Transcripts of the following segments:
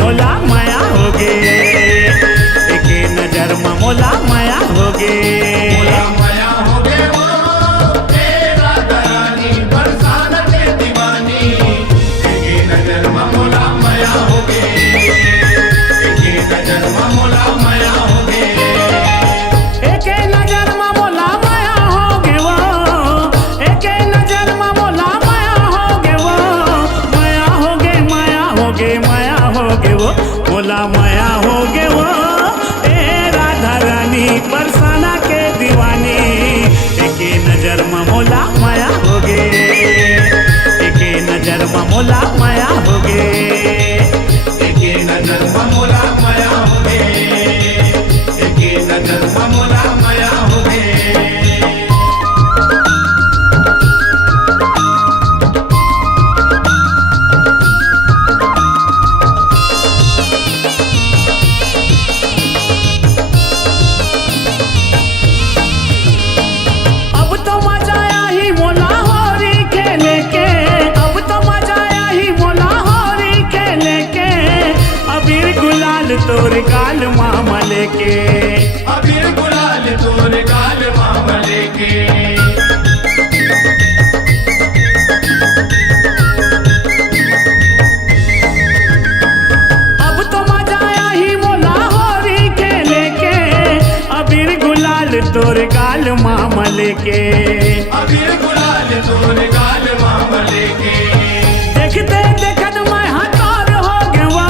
मोला माया होगे, एके नजर में मोला माया होगे। मोला माया होगे वो तेरा दरानी बरसाना के दीवानी, एके नजर में मोला माया होगे, एके नजर में मोला माया होगे। एके नजर में मोला माया होगे वो, एके नजर में मोला माया होगे वो, माया होगे माया होगे माया होगे वो, मोला माया होगे वो ए राधा रानी बरसाना के दीवानी, एके नजर में मोला माया होगे, एके नजर में मोला माया होगे, एके नजर में मोला माया होगे, एके नजर में मोला माया होगे। अब तो मजा आया ही मोला होरी खेले के, अब तो मजा आया ही मोला होरी खेले के, अबीर गुलाल तोर गाल मामा लेके, अबीर गुलाल तोर गाल मामले के। अब तो मजा आया ही मोला होरी खेले के, अबीर गुलाल तोर गाल मामा लेके, अबीर गुलाल तोर गाल मामले के। देखते देखत मैं हतार हो गवा,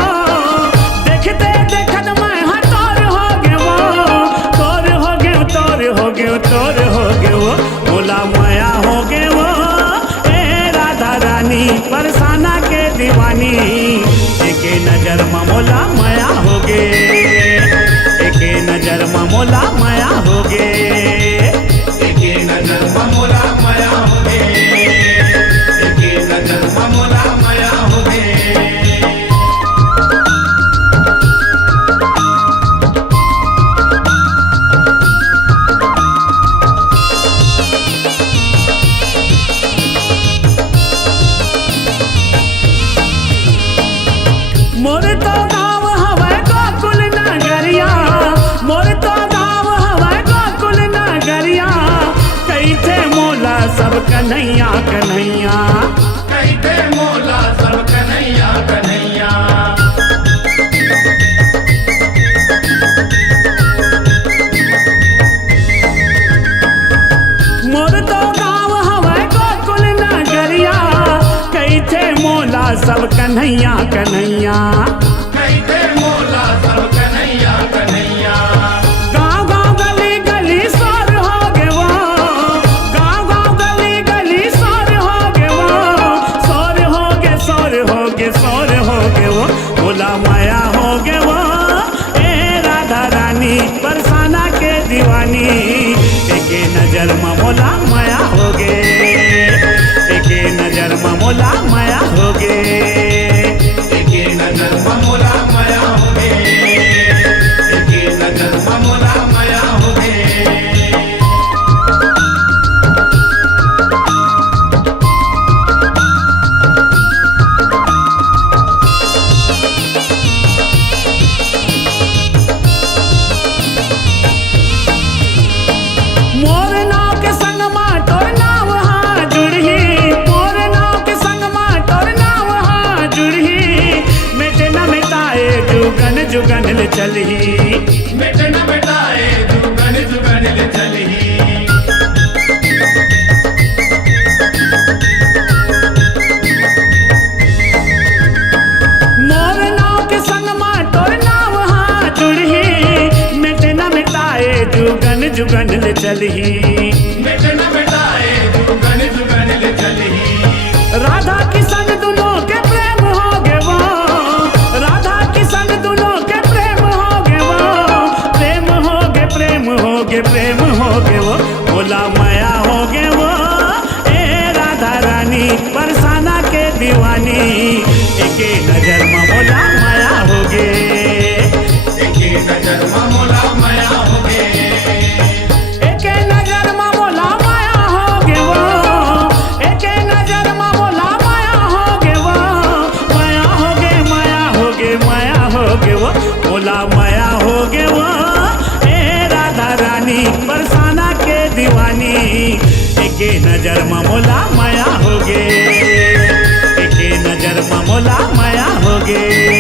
देखते देखत मैं हतार हो गवा, तोर हो गयो तोर हो गयो तोर हो गयो, मोला माया हो गयो ए राधा रानी बरसाना के दीवानी, एके नजर में मोला माया होगे, एके नजर में मोला माया होगे, एके नजर में मोला माया होगे, एके नजर में मोला माया होगे। मोर तो गाँव हवै गोकुल नगरिया, मोर तो गाँव हवै गोकुल नगरिया, कैथे मोला सब कन्हैया कन्हैया, कहते मोला सब कन्हैया कन्हैया। मोर तो गाँव हवै गोकुल नगरिया, कैथे मोला सब कन्हैया कन्हैया, कहते मोला सब कन्हैया कन्हैया। गाँव गाँव गली गली सोर हो गयो, गाँव गाँव गली गली सोर हो गयो, सोर हो गे सोर हो गे सोर हो गयो, मोला माया हो गयो ए राधा रानी बरसाना के दीवानी, एके नजर में मोला माया होगे, एके नजर में मोला माया होगे, एके नजर में मोला माया होगे, एके नजर में मोला माया होगे। मोर नाव के संग मा तोर नाव हाँ जुड़ही, मोर नाव के संग मा तोर नाव हाँ जुड़ही, मेटे न मिटाए जुगन जुगन ले चलही, मिट न मिटाए जुगन जुगन ले चलही। मोर नाव के संग मा तोर नाव हाँ जुड़ही, मेटे न मिटाए जुगन जुगन ले चलही, मिट न मिटाए जुगन जुगन ले चलही। राधा किशन दोनों के प्रेम हो गए वो, राधा किशन दोनों के प्रेम हो गए वो, प्रेम हो गए प्रेम हो गए प्रेम हो गए वो, मोला माया हो गए वो ए राधा रानी बरसाना के दीवानी, एके नजर में मोला माया होगे, एके नजर में मोला माया होगे, एके नजर में मोला माया होगे वो, एके नजर में मोला माया होगे वो, माया होगे माया होगे माया मोला माया होगे।